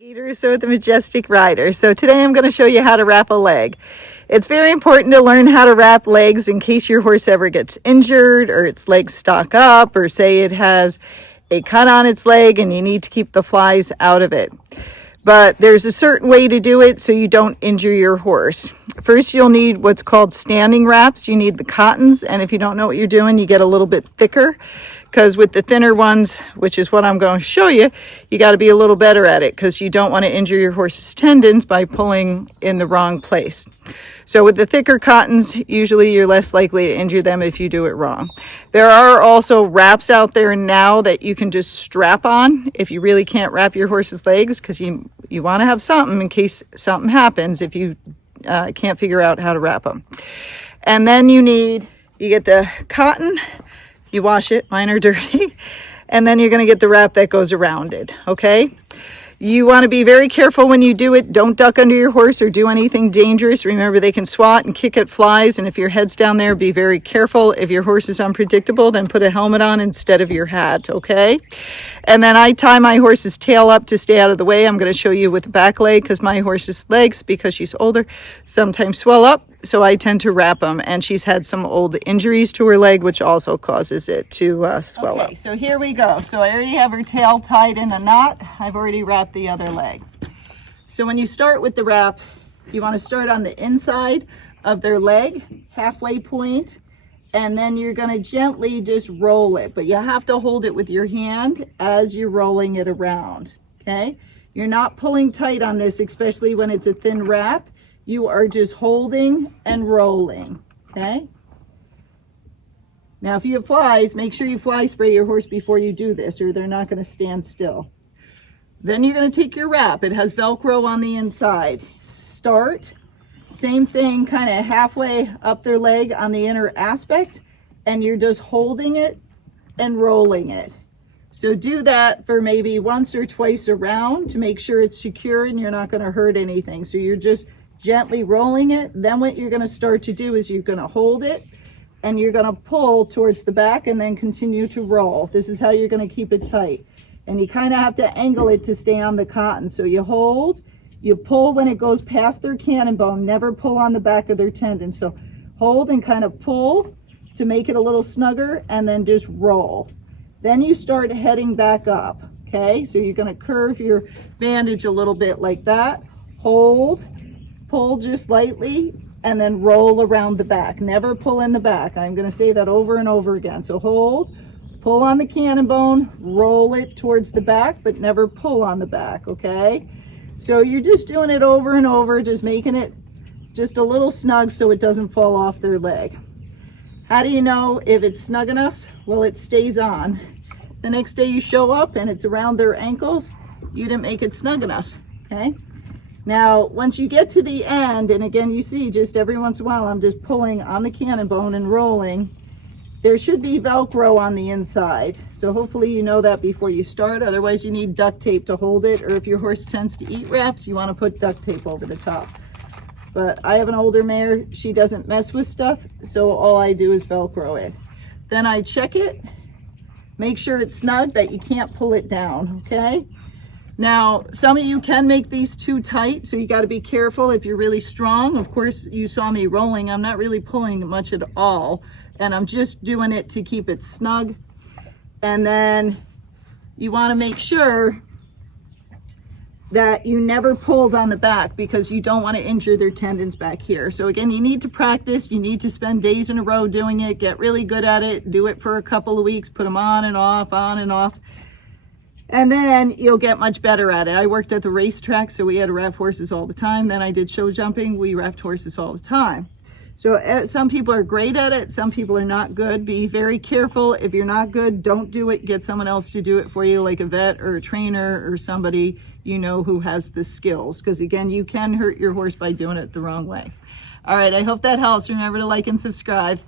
DeRusso with the Majestic Rider. So today I'm going to show you how to wrap a leg. It's very important to learn how to wrap legs in case your horse ever gets injured or its legs stock up, or say it has a cut on its leg and you need to keep the flies out of it. But there's a certain way to do it so you don't injure your horse. First, you'll need what's called standing wraps. You need the cottons, and if you don't know what you're doing, you get a little bit thicker, because with the thinner ones, which is what I'm going to show you, you got to be a little better at it because you don't want to injure your horse's tendons by pulling in the wrong place. So with the thicker cottons, usually you're less likely to injure them if you do it wrong. There are also wraps out there now that you can just strap on if you really can't wrap your horse's legs, because you want to have something in case something happens if you can't figure out how to wrap them. And then you get the cotton. You wash it, mine are dirty, and then you're going to get the wrap that goes around it, okay? You want to be very careful when you do it. Don't duck under your horse or do anything dangerous. Remember, they can swat and kick at flies, and if your head's down there, be very careful. If your horse is unpredictable, then put a helmet on instead of your hat, okay? And then I tie my horse's tail up to stay out of the way. I'm going to show you with the back leg, because my horse's legs, because she's older, sometimes swell up. So I tend to wrap them, and she's had some old injuries to her leg, which also causes it to swell up. So here we go. So I already have her tail tied in a knot. I've already wrapped the other leg. So when you start with the wrap, you want to start on the inside of their leg, halfway point, and then you're going to gently just roll it, but you have to hold it with your hand as you're rolling it around, okay? You're not pulling tight on this, especially when it's a thin wrap. You are just holding and rolling, okay? Now, if you have flies, make sure you fly spray your horse before you do this, or they're not going to stand still. Then you're going to take your wrap. It has Velcro on the inside. Start, same thing, kind of halfway up their leg on the inner aspect, and you're just holding it and rolling it. So do that for maybe once or twice around to make sure it's secure and you're not going to hurt anything. So you're just gently rolling it. Then what you're going to start to do is you're going to hold it and you're going to pull towards the back and then continue to roll. This is how you're going to keep it tight. And you kind of have to angle it to stay on the cotton. So you hold, you pull when it goes past their cannon bone, never pull on the back of their tendon. So hold and kind of pull to make it a little snugger, and then just roll. Then you start heading back up, okay? So you're going to curve your bandage a little bit like that. Hold, pull just lightly, and then roll around the back. Never pull in the back. I'm going to say that over and over again. So hold, pull on the cannon bone, roll it towards the back, but never pull on the back, okay? So you're just doing it over and over, just making it just a little snug so it doesn't fall off their leg. How do you know if it's snug enough? Well, it stays on. The next day you show up and it's around their ankles, you didn't make it snug enough, okay? Now, once you get to the end, and again, you see just every once in a while, I'm just pulling on the cannon bone and rolling. There should be Velcro on the inside. So hopefully you know that before you start. Otherwise, you need duct tape to hold it. Or if your horse tends to eat wraps, you want to put duct tape over the top. But I have an older mare. She doesn't mess with stuff. So all I do is Velcro it. Then I check it. Make sure it's snug, that you can't pull it down, okay? Now, some of you can make these too tight, so you got to be careful if you're really strong. Of course, you saw me rolling. I'm not really pulling much at all, and I'm just doing it to keep it snug. And then you want to make sure that you never pulled on the back, because you don't want to injure their tendons back here. So again, you need to practice. You need to spend days in a row doing it. Get really good at it. Do it for a couple of weeks. Put them on and off, on and off. And then you'll get much better at it. I worked at the racetrack, so we had to wrap horses all the time. Then I did show jumping. We wrapped horses all the time. So some people are great at it. Some people are not good. Be very careful. If you're not good, don't do it. Get someone else to do it for you, like a vet or a trainer or somebody you know who has the skills. Because again, you can hurt your horse by doing it the wrong way. All right, I hope that helps. Remember to like and subscribe.